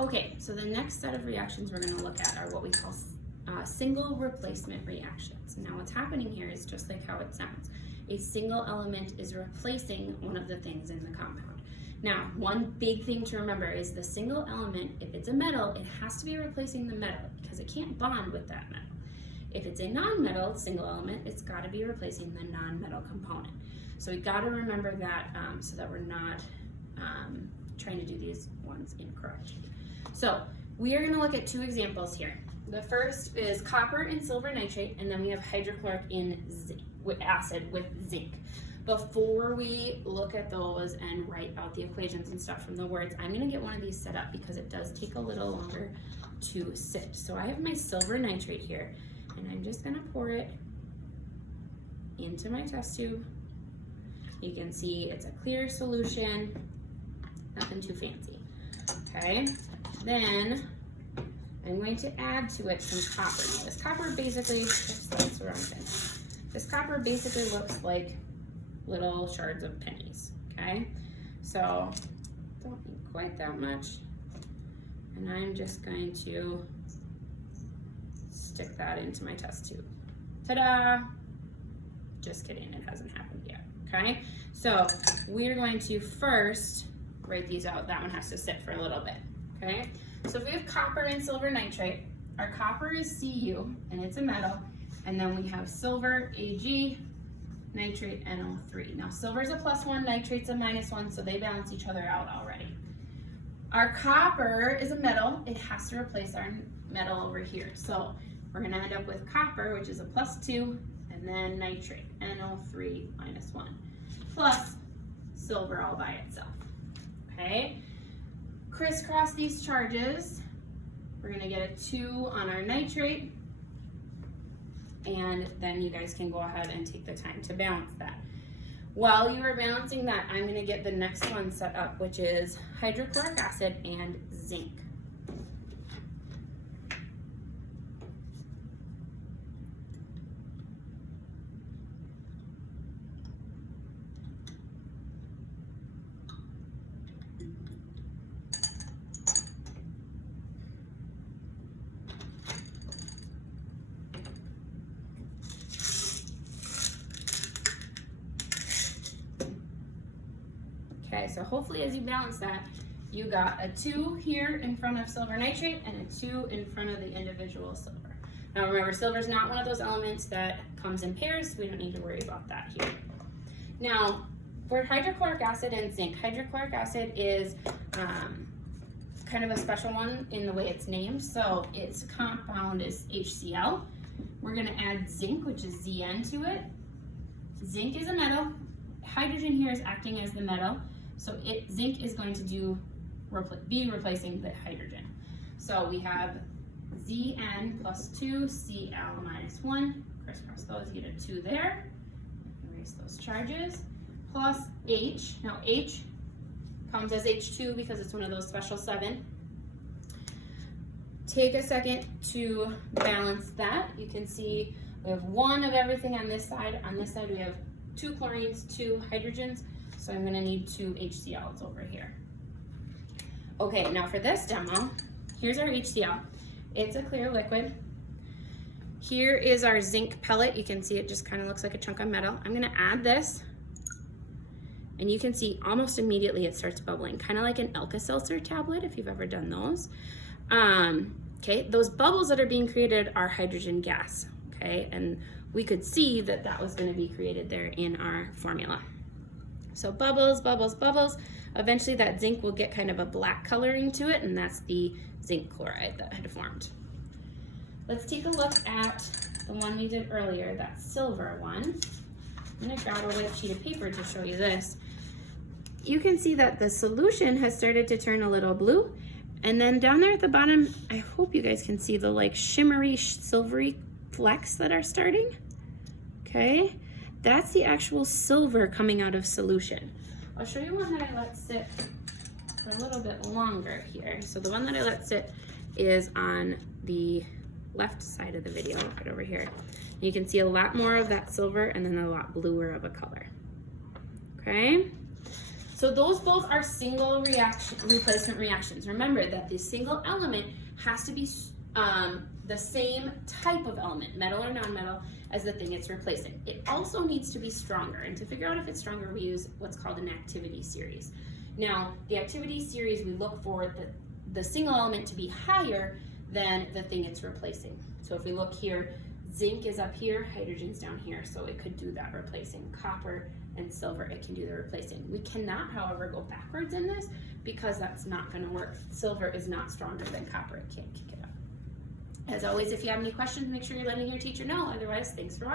Okay, so the next set of reactions we're going to look at are what we call single replacement reactions. Now what's happening here is just like how it sounds. A single element is replacing one of the things in the compound. Now, one big thing to remember is the single element, if it's a metal, it has to be replacing the metal because it can't bond with that metal. If it's a non-metal single element, it's got to be replacing the non-metal component. So we got to remember that so that we're not trying to do these ones incorrect. So we are going to look at two examples here. The first is copper and silver nitrate, and then we have hydrochloric acid with zinc. Before we look at those and write out the equations and stuff from the words, I'm going to get one of these set up because it does take a little longer to sit. So I have my silver nitrate here, and I'm just going to pour it into my test tube. You can see it's a clear solution, nothing too fancy. Okay, then I'm going to add to it some copper. Now, this copper basically, oops, that's the wrong thing. This copper basically looks like little shards of pennies, okay? So don't need quite that much. And I'm just going to stick that into my test tube. Ta-da! Just kidding, it hasn't happened yet, okay? So we're going to first write these out. That one has to sit for a little bit, okay? So if we have copper and silver nitrate, our copper is Cu, and it's a metal, and then we have silver, Ag, nitrate, NO3. Now silver is a +1, nitrate's a -1, so they balance each other out already. Our copper is a metal. It has to replace our metal over here. So we're gonna end up with copper, which is a +2, and then nitrate, NO3 -1, plus silver all by itself, okay? Crisscross these charges. We're gonna get a 2 on our nitrate, and then you guys can go ahead and take the time to balance that. While you are balancing that, I'm gonna get the next one set up, which is hydrochloric acid and zinc. Okay, so hopefully as you balance that, you got a 2 here in front of silver nitrate and a 2 in front of the individual silver. Now remember, silver is not one of those elements that comes in pairs, so we don't need to worry about that here. Now, for hydrochloric acid and zinc, hydrochloric acid is kind of a special one in the way it's named. So its compound is HCl. We're gonna add zinc, which is Zn to it. Zinc is a metal. Hydrogen here is acting as the metal. So zinc is going to be replacing the hydrogen. So we have Zn +2, Cl -1. Crisscross those, you get a 2 there. Erase those charges. Plus H. Now H comes as H2 because it's one of those special 7. Take a second to balance that. You can see we have 1 of everything on this side. On this side we have 2 chlorines, 2 hydrogens. So I'm gonna need 2 HCl's over here. Okay, now for this demo, here's our HCl. It's a clear liquid. Here is our zinc pellet. You can see it just kind of looks like a chunk of metal. I'm gonna add this, and you can see almost immediately it starts bubbling, kind of like an Alka-Seltzer tablet if you've ever done those. Okay, those bubbles that are being created are hydrogen gas, okay? And we could see that that was gonna be created there in our formula. So bubbles, bubbles, bubbles. Eventually that zinc will get kind of a black coloring to it, and that's the zinc chloride that had formed. Let's take a look at the one we did earlier, that silver one. I'm gonna grab a white sheet of paper to show you this. You can see that the solution has started to turn a little blue, and then down there at the bottom, I hope you guys can see the like shimmery, silvery flecks that are starting, okay? That's the actual silver coming out of solution. I'll show you one that I let sit for a little bit longer here. So the one that I let sit is on the left side of the video, right over here. You can see a lot more of that silver and then a lot bluer of a color. Okay, So those both are single replacement reactions. Remember that the single element has to be the same type of element, metal or non-metal, as the thing it's replacing. It also needs to be stronger, and to figure out if it's stronger, we use what's called an activity series. Now, the activity series, we look for the single element to be higher than the thing it's replacing. So if we look here, zinc is up here, hydrogen's down here, so it could do that replacing. Copper and silver, it can do the replacing. We cannot, however, go backwards in this because that's not going to work. Silver is not stronger than copper, it can't kick it up. As always, if you have any questions, make sure you're letting your teacher know. Otherwise, thanks for watching.